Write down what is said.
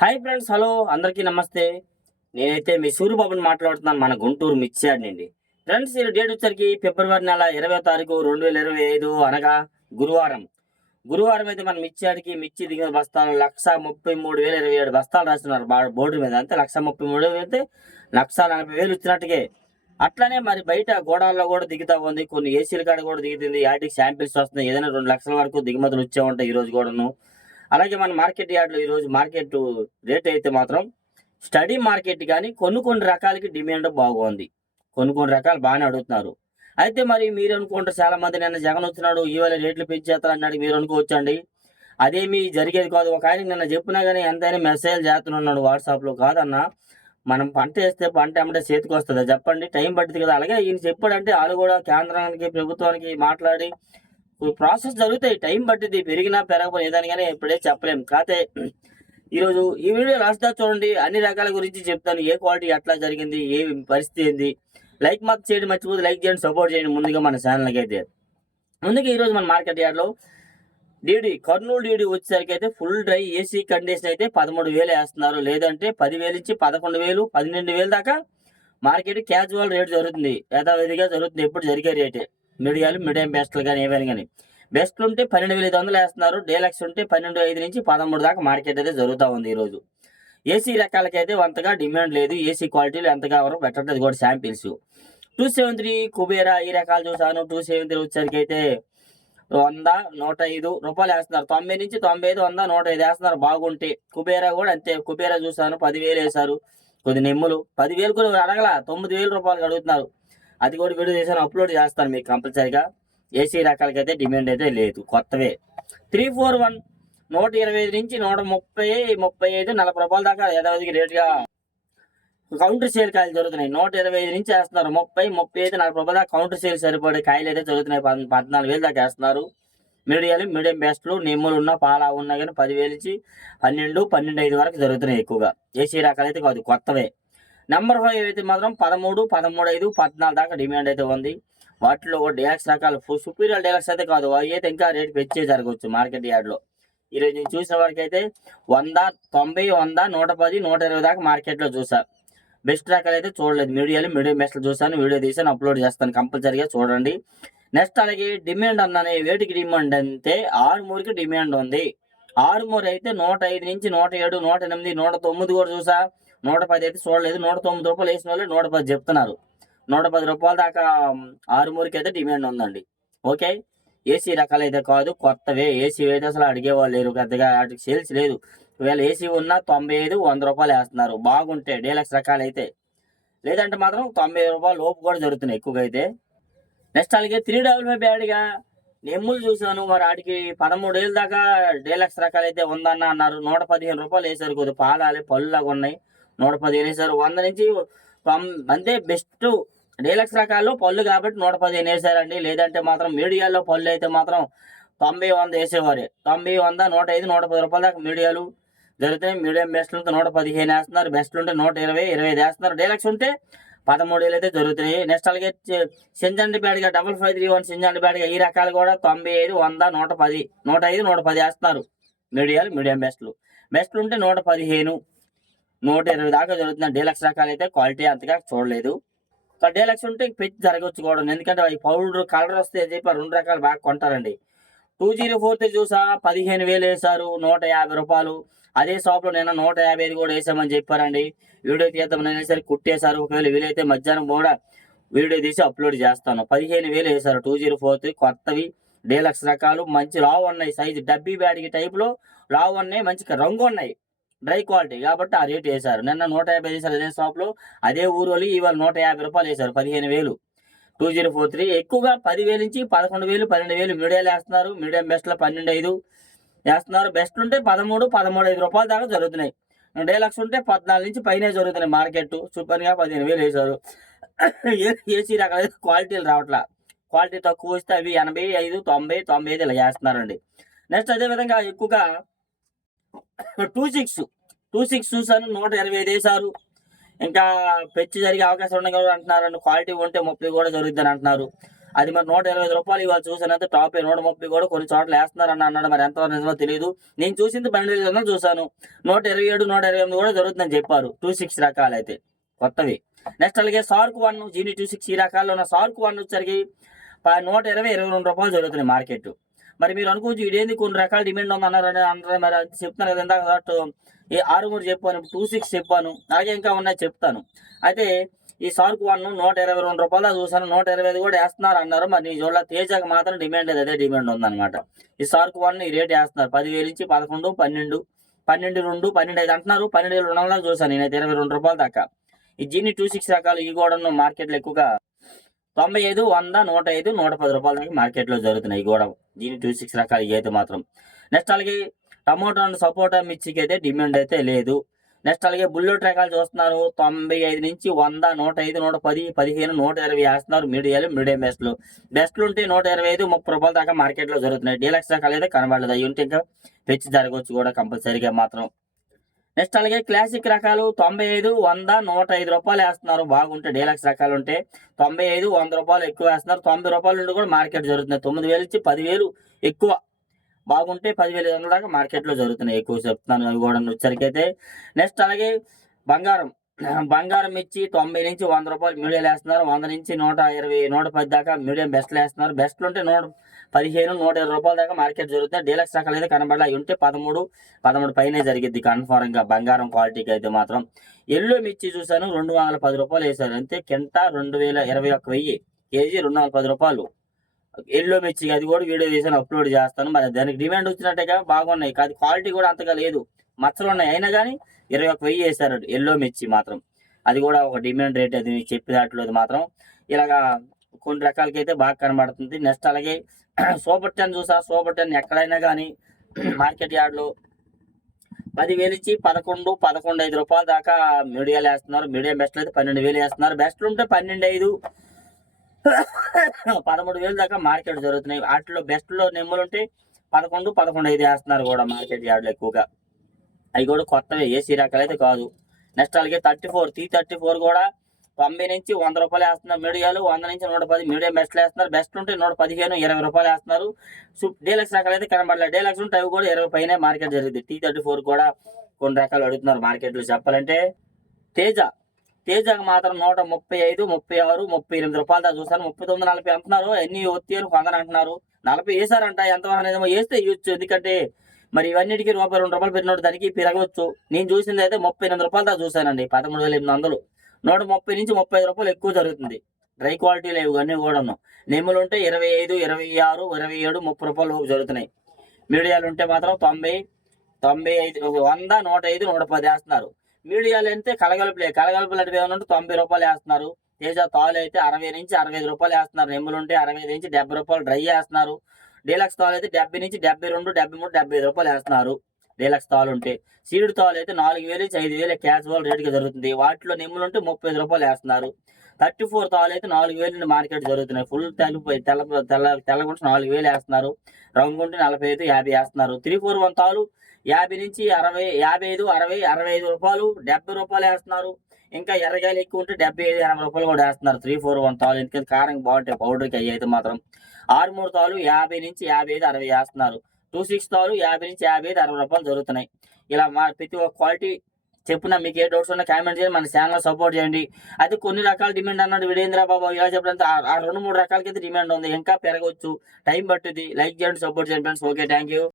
Hi friends, hello అందరికీ నమస్తే. నేనైతే మీ సూరిబాబుని మాట్లాడుతున్నాను, మన గుంటూరు మిర్చియార్డ్ నుండి. ఫ్రెండ్స్, ఈ డేట్ వచ్చరికి ఫిబ్రవరి నెల 20వ తారీఖు 2025 అనగా గురువారం. గురువారం అయితే మన మిర్చియార్డ్కి మిర్చి దిగిన బస్తాలు 1,33,027 బస్తాలు రాస్తున్నారు బోర్డు మీద. అంతే 1,33,000 అయితే 1,40,000 ఇచ్చినట్టుగా. అట్లనే మరి బయట గోడాల్లో కూడా దిగుతా ఉంది, కొన్ని ఏసీల కాడ కూడా దిగుతుంది. యాటికి శాంపిల్స్ వస్తున్నాయి, ఏదైనా 2 లక్షల వరకు దిగుమతులు వచ్చే ఉంటాయి ఈ రోజు కూడాను. అలాగే మన మార్కెట్ యార్డ్లో ఈరోజు మార్కెట్ రేట్ అయితే మాత్రం స్టడీ మార్కెట్ కానీ కొన్ని రకాలకి డిమాండ్ బాగుంది. కొన్ని రకాలు బాగానే అడుగుతున్నారు. అయితే మరి మీరు అనుకుంటారు చాలా మంది, నిన్న జగన్ వచ్చినాడు ఈవేళ రేట్లు పెంచేస్తారు అన్నాడు, మీరు అనుకోవచ్చండి. అదేమి జరిగేది కాదు. ఒక ఆయన నిన్న చెప్పినా కానీ ఎంతైనా మెసేజ్ చేస్తున్నాడు వాట్సాప్లో. కాదన్నా, మనం పంట వేస్తే పంట ఏమంటే చేతికి వస్తుందా చెప్పండి, టైం పడుతుంది కదా. అలాగే ఈయన చెప్పాడంటే వాళ్ళు కూడా కేంద్రానికి ప్రభుత్వానికి మాట్లాడి ప్రాసెస్ జరుగుతాయి, టైం పట్టింది. పెరిగినా పెరగపోయినా ఏదని కానీ ఇప్పుడే చెప్పలేము. కాకపోతే ఈరోజు ఈ వీడియో లాస్ట్ దాకా చూడండి, అన్ని రకాల గురించి చెప్తాను. ఏ క్వాలిటీ ఎట్లా జరిగింది, ఏ పరిస్థితి ఏంది. లైక్ మాకు చేయడం మర్చిపోతే లైక్ చేయండి, సపోర్ట్ చేయండి ముందుగా మన ఛానల్కి అయితే. ముందుగా ఈరోజు మన మార్కెట్ యార్డ్లో కర్నూలు డీడీ వచ్చేసరికి అయితే ఫుల్ డ్రై ఏసీ కండిషన్ అయితే 13,000 వేస్తున్నారు. లేదంటే 10,000 నుంచి 11,000 12,000 దాకా మార్కెట్ క్యాజువల్ రేట్ జరుగుతుంది, యథావిధిగా జరుగుతుంది. ఎప్పుడు జరిగే రేటే. మీడియం బెస్ట్లు కానీ ఏమైనా కానీ బెస్ట్లు ఉంటే 12,500 వేస్తున్నారు. డీలక్స్ ఉంటే 12,500 నుంచి 13 దాకా మార్కెట్ అయితే జరుగుతూ ఉంది ఈరోజు. ఏసీ రకాలకైతే అంతగా డిమాండ్ లేదు, ఏసీ క్వాలిటీలు ఎంతగా ఎవరు పెట్టట్లేదు కూడా. శాంపిల్స్ 273 కుబేరా ఈ రకాలు చూసాను. 273 వచ్చేసరికి అయితే 100 105 రూపాయలు వేస్తున్నారు. 90 నుంచి 95 100 105 వేస్తున్నారు బాగుంటే. కుబేరా కూడా అంతే. కుబేరా చూసాను 10,000 వేశారు. కొద్ది నెమ్ములు 10,000 కూడా అడగల, 9,000 రూపాయలు అడుగుతున్నారు. అది కూడా వీడియో చేశాను, అప్లోడ్ చేస్తాను మీకు కంపల్సరీగా. ఏసీ రకాలకైతే డిమాండ్ అయితే లేదు, కొత్తవే. 341 125 నుంచి 130 35 40 రూపాయల దాకా యథావిధిగా రేటుగా కౌంటర్ సేల్ కాయలు జరుగుతున్నాయి. 125 నుంచి వేస్తున్నారు. 30 35 40 రూపాయల దాకా కౌంటర్ సేల్ సరిపడే కాయలు అయితే జరుగుతున్నాయి. 14,000 దాకా వేస్తున్నారు. మీడియం బెస్ట్లు నెమ్ములు ఉన్న పాలా ఉన్నా కానీ 10,000 నుంచి 12 12,500 వరకు జరుగుతున్నాయి ఎక్కువగా. ఏసీ రకాలు అయితే కాదు, కొత్తవే. నెంబర్ 5 అయితే మాత్రం 13 13,500 14 దాకా డిమాండ్ అయితే ఉంది. వాటిలో డీలక్స్ రకాలు సుపీరియర్ డీలక్స్ అయితే కాదు, అవి అయితే ఇంకా రేటు పెంచే జరగవచ్చు మార్కెట్ యార్డ్లో. ఈరోజు నేను చూసిన వరకు అయితే 100 90 100 110 120 దాకా మార్కెట్లో చూసా. బెస్ట్ రకాలు అయితే చూడలేదు. మీడియం బెస్ట్లు చూసాను, వీడియో తీసాను, అప్లోడ్ చేస్తాను, కంపల్సరీగా చూడండి. నెక్స్ట్ అలాగే డిమాండ్ అన్ననే వేటికి డిమాండ్ అంటే ఆరుమూరికి డిమాండ్ ఉంది. ఆరుమూరు అయితే 105 నుంచి 107 108 109 కూడా చూసా. 110 అయితే చూడలేదు. 109 రూపాయలు వేసిన వాళ్ళు 110 చెప్తున్నారు. 110 రూపాయల దాకా ఆరుమూరికి అయితే డిమాండ్ ఉందండి. ఓకే, ఏసీ రకాలు అయితే కాదు, కొత్తవే. ఏసీ అయితే అసలు అడిగేవాళ్ళు లేరు, పెద్దగా వాటికి సేల్స్ లేదు. ఒకవేళ ఏసీ ఉన్నా 95 100 రూపాయలు వేస్తున్నారు బాగుంటే డీలక్స్ రకాలు అయితే. లేదంటే మాత్రం 90 రూపాయలు లోపు కూడా జరుగుతున్నాయి ఎక్కువగా అయితే. నెక్స్ట్ అలాగే 355 బ్యాడ్గా నెమ్ములు చూసాను. మరి వాటికి 13 ఏళ్ళ దాకా డీలక్స్ రకాలు అయితే ఉందన్న అన్నారు. 115 రూపాయలు వేసారు. కొద్దిగా పాలాలి పళ్ళులాగా ఉన్నాయి. 115 వేసారు. 100 నుంచి అంతే బెస్ట్ డీలక్స్ రకాల్లో పళ్ళు కాబట్టి 115 వేసారండి. లేదంటే మాత్రం మీడియాలో పళ్ళు అయితే మాత్రం 90 100 వేసేవారే. 90 100 105 110 రూపాయల దాకా మీడియాలు జరుగుతున్నాయి. మీడియం బెస్ట్లు ఉంటే 115 వేస్తున్నారు. బెస్ట్లు ఉంటే 120 25 వేస్తున్నారు. డీలక్స్ ఉంటే 13 అయితే జరుగుతున్నాయి. నెక్స్ట్ అలాగే సింజండి బ్యాడ్గా 5531 సింజండి బ్యాడ్గా ఈ రకాలు కూడా 95 100 110 105 110 వేస్తున్నారు. మీడియం బెస్ట్లు ఉంటే 115 120 దాకా జరుగుతున్నాయి. డీలక్స్ రకాలు అయితే క్వాలిటీ అంతగా చూడలేదు. డీలక్స్ ఉంటే పెంచి జరగవచ్చు కూడా, ఎందుకంటే అవి పౌడర్ కలర్ వస్తే అని చెప్పి 2 రకాలు బాగా కొంటారండి. 2043 చూసా 15,000 వేశారు, 150 రూపాయలు. అదే షాప్లో నేను 155 కూడా వేసామని చెప్పారండి. వీడియో తీద్దామని అనేసరికి కుట్టేశారు. ఒకవేళ వీలైతే మధ్యాహ్నం కూడా వీడియో తీసి అప్లోడ్ చేస్తాను. 15,000 వేశారు 2043 కొత్తవి డీలక్స్ రకాలు. మంచి లావు ఉన్నాయి, సైజు డబ్బీ బ్యాడ్కి టైప్లో లావు ఉన్నాయి, మంచి రంగు ఉన్నాయి, డ్రై క్వాలిటీ కాబట్టి ఆ రేటు వేశారు. నిన్న 150 వేశారు అదే షాప్లో. అదే ఊరోళ్ళు ఇవాళ 150 రూపాయలు వేశారు. 15,000 2043 ఎక్కువగా 10,000 నుంచి 11,000 12,000 మీడియాలు వేస్తున్నారు. మీడియం బెస్ట్లో 12,500 వేస్తున్నారు. బెస్ట్ ఉంటే 13 13,500 రూపాయల దాకా జరుగుతున్నాయి. డీలక్స్ ఉంటే 14 నుంచి పైనే జరుగుతున్నాయి మార్కెట్. సూపర్గా 15,000 వేశారు. ఏసీ రకాల క్వాలిటీలు రావట్లా, క్వాలిటీ తక్కువ వస్తే అవి 85 90 95 ఇలా చేస్తున్నారండి. నెక్స్ట్ అదేవిధంగా ఎక్కువగా 26 చూసాను, 125 వేశారు. ఇంకా పెంచి జరిగే అవకాశం ఉన్నాయి అంటున్నారు. క్వాలిటీ ఉంటే 30 కూడా జరుగుద్దని అంటున్నారు. అది మరి 125 ఇవాళ చూసానంటే టాప్ 130 కూడా కొన్ని చోట్ల వేస్తున్నారని అన్నాడు. మరి ఎంతవరకు నిజమో తెలియదు. నేను చూసింది 12,500 చూసాను. 127, 128 కూడా జరుగుతుందని చెప్పారు. 26 రకాలైతే కొత్తవి. నెక్స్ట్ అలాగే సార్క్ 1 జీనీ 26 ఈ రకాల్లో ఉన్న సార్క్ 1 వచ్చరికి 120, 22 రూపాయలు జరుగుతున్నాయి మార్కెట్. మరి మీరు అనుకోవచ్చు ఇదేంది కొన్ని రకాల డిమాండ్ ఉంది అన్నారని అందరూ మరి అది చెప్తాను కదా ఇందాక ఈ 6 చెప్పాను, 26 చెప్పాను, అలాగే ఇంకా ఉన్నాయి చెప్తాను. అయితే ఈ సార్క్ 1 122 రూపాయలు చూసాను, 125 కూడా వేస్తున్నారు అన్నారు. మరి నీ జోళ్ళ తేజాకి మాత్రం డిమాండ్ లేదు, అదే డిమాండ్ ఉందన్నమాట. ఈ సార్క్ 1 ఈ రేట్ వేస్తున్నారు 10,000 నుంచి 11, 12, 12, 2, 12 అంటున్నారు. 12,200 చూసాను నేనైతే 22 రూపాయల దాకా. ఈ జీనీ 26 రకాలు ఈ కూడా మార్కెట్లో ఎక్కువగా 95, 100, 105, 110 రూపాయల దాకా మార్కెట్లో జరుగుతున్నాయి ఈ కూడా జీనీ 26 రకాలు ఇవి అయితే మాత్రం. నెక్స్ట్ అలాగే టమోటా అండ్ సపోటా మిర్చికి అయితే డిమాండ్ అయితే లేదు. నెక్స్ట్ అలాగే బుల్లెట్ రకాలు చూస్తున్నారు 95 నుంచి 100, 105, 110, 15, 120 వేస్తున్నారు. మీడియం బెస్ట్లు ఉంటే 125, 30 రూపాయల దాకా మార్కెట్లో జరుగుతున్నాయి. డీలక్స్ రకాలు అయితే కనబడలేదు, అవి ఉంటే ఇంకా పెంచి జరగవచ్చు కూడా కంపల్సరీగా మాత్రం. నెక్స్ట్ అలాగే క్లాసిక్ రకాలు 95, 100, 105 రూపాయలు వేస్తున్నారు. బాగుంటే డీలక్స్ రకాలు ఉంటే 95, 100 రూపాయలు ఎక్కువ వేస్తున్నారు. 90 రూపాయల నుండి కూడా మార్కెట్ జరుగుతుంది. 9,000 నుంచి 10,000 ఎక్కువ, బాగుంటే 10,500 దాకా మార్కెట్లో జరుగుతున్నాయి. ఎక్కువ చెప్తున్నాను అవి కూడా వచ్చరికైతే. నెక్స్ట్ అలాగే బంగారం ఇచ్చి 90 నుంచి 100 రూపాయలు మీడియాలు వేస్తున్నారు. 100 నుంచి 120, 110 దాకా మీడియం బెస్ట్లు వేస్తున్నారు. బెస్ట్లు ఉంటే 115, 120 రూపాయల దాకా మార్కెట్ జరుగుతుంది. డీలక్స్ రకాలు అయితే కనబడాలి, అవి ఉంటే 13 పైనే జరిగింది కన్ఫామ్ గా బంగారం క్వాలిటీకి అయితే మాత్రం. ఎల్లో మిర్చి చూసాను 210 రూపాయలు వేశారు, అంతే కింట 2,021 కేజీ 210 రూపాయలు ఎల్లో మిర్చి. అది కూడా వీడియో చేసాను, అప్లోడ్ చేస్తాను. మరి దానికి డిమాండ్ వచ్చినట్టుగా బాగున్నాయి, కాదు క్వాలిటీ కూడా అంతగా లేదు, మచ్చలు ఉన్నాయి. అయినా కానీ 21,000 వేశారు ఎల్లో మిర్చి మాత్రం. అది కూడా ఒక డిమాండ్ రేట్, అది చెప్పి దాంట్లో మాత్రం ఇలాగా కొన్ని రకాలకి అయితే బాగా కనబడుతుంది. నెక్స్ట్ అలాగే సూపర్ 10 చూసా, సూపర్ 10 ఎక్కడైనా కానీ మార్కెట్ యార్డ్లో 10,000 నుంచి 11, 11,5 రూపాయల దాకా మీడియాలు వేస్తున్నారు. మీడియం బెస్ట్లు అయితే 12,000 వేస్తున్నారు. బెస్ట్లు ఉంటే 12,5, 13,000 దాకా మార్కెట్ జరుగుతున్నాయి. వాటిలో బెస్ట్లో నెమ్మలు ఉంటే 11, 11,5 వేస్తున్నారు కూడా మార్కెట్ యార్డ్లో ఎక్కువగా. అవి కూడా కొత్తవే, ఏసీ రకాలు అయితే కాదు. నెక్స్ట్ అలాగే 34, T34 కూడా 90 నుంచి 100 రూపాయలు వేస్తున్నారు మీడియాలు. 100 నుంచి 110 మీడియం బెస్ట్లు వేస్తున్నారు. బెస్ట్ ఉంటే 115, 20 రూపాయలు వేస్తున్నారు. డీలక్స్ రకాలు అయితే కనబడలేదు. డీలక్స్ ఉంటే అవి కూడా 20 పైనే మార్కెట్ జరిగింది. T34 కూడా కొన్ని రకాలు అడుగుతున్నారు మార్కెట్లో చెప్పాలంటే. తేజకు మాత్రం 135, 36, 38 రూపాయల దాకా చూసాను. 39, 40 అంటున్నారు. ఎన్ని ఒత్తిలు కొందరు అంటున్నారు 40 వేసారంట. ఎంతవరకు అనేది వేస్తే ఇవ్వచ్చు, ఎందుకంటే మరి ఇవన్నిటికీ రూపాయి 2 రూపాయలు పెట్టినట్టు దానికి పెరగవచ్చు. నేను చూసింది అయితే 38 రూపాయల దాకా చూసానండి. 13,800, 130 నుంచి 35 రూపాయలు ఎక్కువ జరుగుతుంది. డ్రై క్వాలిటీలు ఇవన్నీ కూడా నెమ్ములు ఉంటే 25, 26, 27, 30 రూపాయలు లోపు జరుగుతున్నాయి. మీడియాలు ఉంటే మాత్రం 90, 95, 100, 105, 110 వేస్తున్నారు. మీడియాలు అయితే కలగలుపులు అంటే ఏమన్నా 90 రూపాయలు వేస్తున్నారు. తేజ తాలు అయితే 60 నుంచి 65 రూపాయలు వేస్తున్నారు. నెమ్ములు ఉంటే 65 నుంచి 70 రూపాయలు డ్రై వేస్తున్నారు. డీలక్స్ తాలు అయితే 70 నుంచి 72, 73, 75 రూపాయలు వేస్తున్నారు. డీలక్స్ తాలు ఉంటే సీడ్ తాలు అయితే 4,000 నుంచి 5,000 క్యాజువల్ రేటుగా జరుగుతుంది. వాటిలో నెమ్ములు ఉంటే 35 రూపాయలు వేస్తున్నారు. 34 తాలు అయితే 4,000 నుండి మార్కెట్ జరుగుతున్నాయి. ఫుల్ తెల్లగుంటే 4,000 వేస్తున్నారు. రంగు ఉంటే 45, 50 వేస్తున్నారు. 341 తాలు 50 నుంచి 60, 55, 60, 65 రూపాయలు, 70 రూపాయలు వేస్తున్నారు. ఇంకా ఎర్రగాయలు ఎక్కువ ఉంటే 75, 80 రూపాయలు కూడా వేస్తున్నారు. 341 తాలు, ఎందుకంటే కారం బాగుంటాయి పౌడర్కి అవి అయితే మాత్రం. 63 తాలు 50 నుంచి 55, 60 వేస్తున్నారు. 26 తాలు 50 నుంచి 55, 60 రూపాయలు జరుగుతున్నాయి. ఇలా ప్రతి ఒక్క క్వాలిటీ చెప్పిన మీకు ఏ డౌట్స్ ఉన్నా కామెంట్ చేయండి, మన ఛానల్ సపోర్ట్ చేయండి. అయితే కొన్ని రకాల డిమాండ్ అన్నాడు వీడేంద్ర బాబు ఇలా చెప్పడంతో ఆ 2, 3 రకాలకైతే డిమాండ్ ఉంది, ఇంకా పెరగవచ్చు, టైం పట్టుద్ది. లైక్ చేయండి, సపోర్ట్ చేయండి ఫ్రెండ్స్. Okay, thank you.